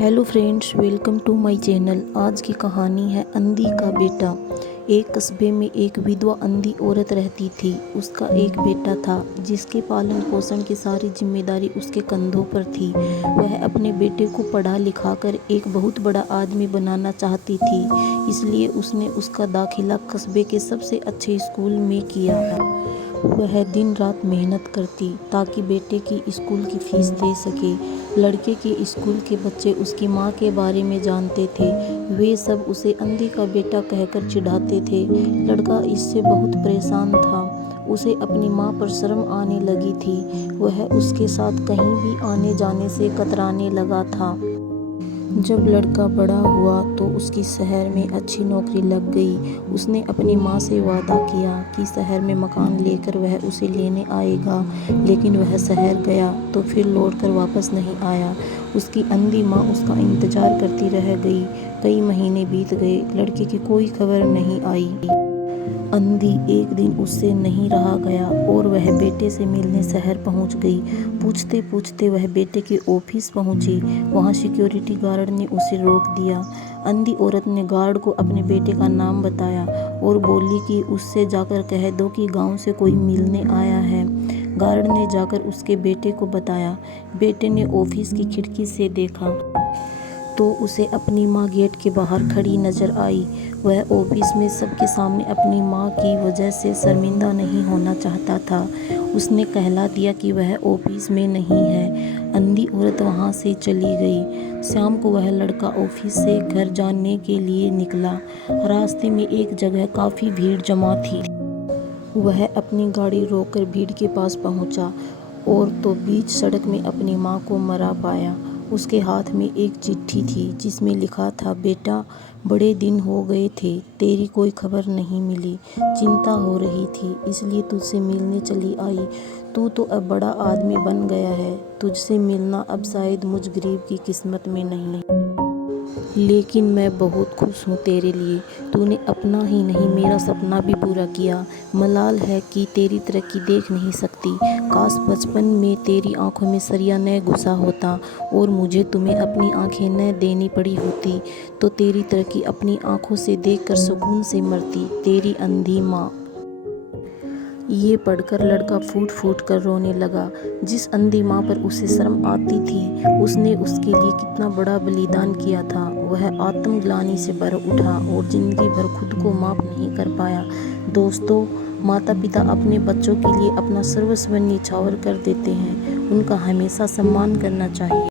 Hello friends, welcome to my channel. आज की कहानी है अंधी का बेटा। एक कस्बे में एक विधवा अंधी औरत रहती थी। उसका एक बेटा था जिसके पालन पोषण की सारी जिम्मेदारी उसके कंधों पर थी। वह अपने बेटे को पढ़ा लिखा कर एक बहुत बड़ा आदमी बनाना चाहती थी, इसलिए उसने उसका दाखिला कस्बे के सबसे अच्छे स्कूल में किया। वह दिन रात मेहनत करती ताकि बेटे की स्कूल की फीस दे सके। लड़के के स्कूल के बच्चे उसकी माँ के बारे में जानते थे। वे सब उसे अंधी का बेटा कहकर चिढ़ाते थे। लड़का इससे बहुत परेशान था। उसे अपनी माँ पर शर्म आने लगी थी। वह उसके साथ कहीं भी आने जाने से कतराने लगा था। जब लड़का बड़ा हुआ तो उसकी शहर में अच्छी नौकरी लग गई। उसने अपनी माँ से वादा किया कि शहर में मकान लेकर वह उसे लेने आएगा, लेकिन वह शहर गया तो फिर लौटकर वापस नहीं आया। उसकी अंधी माँ उसका इंतजार करती रह गई। कई महीने बीत गए, लड़के की कोई खबर नहीं आई। अंधी एक दिन उससे नहीं रहा गया और वह बेटे से मिलने शहर पहुंच गई। पूछते पूछते वह बेटे के ऑफिस पहुंची। वहां सिक्योरिटी गार्ड ने उसे रोक दिया। अंधी औरत ने गार्ड को अपने बेटे का नाम बताया और बोली कि उससे जाकर कह दो कि गांव से कोई मिलने आया है। गार्ड ने जाकर उसके बेटे को बताया। बेटे ने ऑफिस की खिड़की से देखा तो उसे अपनी माँ गेट के बाहर खड़ी नजर आई। वह ऑफिस में सबके सामने अपनी माँ की वजह से शर्मिंदा नहीं होना चाहता था। उसने कहला दिया कि वह ऑफिस में नहीं है। अंधी औरत वहाँ से चली गई। शाम को वह लड़का ऑफिस से घर जाने के लिए निकला। रास्ते में एक जगह काफ़ी भीड़ जमा थी। वह अपनी गाड़ी रोककर भीड़ के पास पहुँचा और तो बीच सड़क में अपनी माँ को मरा पाया। उसके हाथ में एक चिट्ठी थी जिसमें लिखा था, बेटा बड़े दिन हो गए थे, तेरी कोई खबर नहीं मिली। चिंता हो रही थी इसलिए तुझसे मिलने चली आई। तू तो अब बड़ा आदमी बन गया है। तुझसे मिलना अब शायद मुझ गरीब की किस्मत में नहीं, लेकिन मैं बहुत खुश हूँ तेरे लिए। तूने अपना ही नहीं मेरा सपना भी पूरा किया। मलाल है कि तेरी तरक्की देख नहीं सकती। काश बचपन में तेरी आंखों में सरिया न घुसा होता और मुझे तुम्हें अपनी आंखें न देनी पड़ी होती, तो तेरी तरक्की अपनी आंखों से देखकर सुकून से मरती। तेरी अंधी माँ। ये पढ़कर लड़का फूट फूट कर रोने लगा। जिस अंधी माँ पर उसे शर्म आती थी, उसने उसके लिए कितना बड़ा बलिदान किया था। वह आत्मग्लानि से भर उठा और जिंदगी भर खुद को माफ नहीं कर पाया। दोस्तों, माता पिता अपने बच्चों के लिए अपना सर्वस्व न्यौछावर कर देते हैं। उनका हमेशा सम्मान करना चाहिए।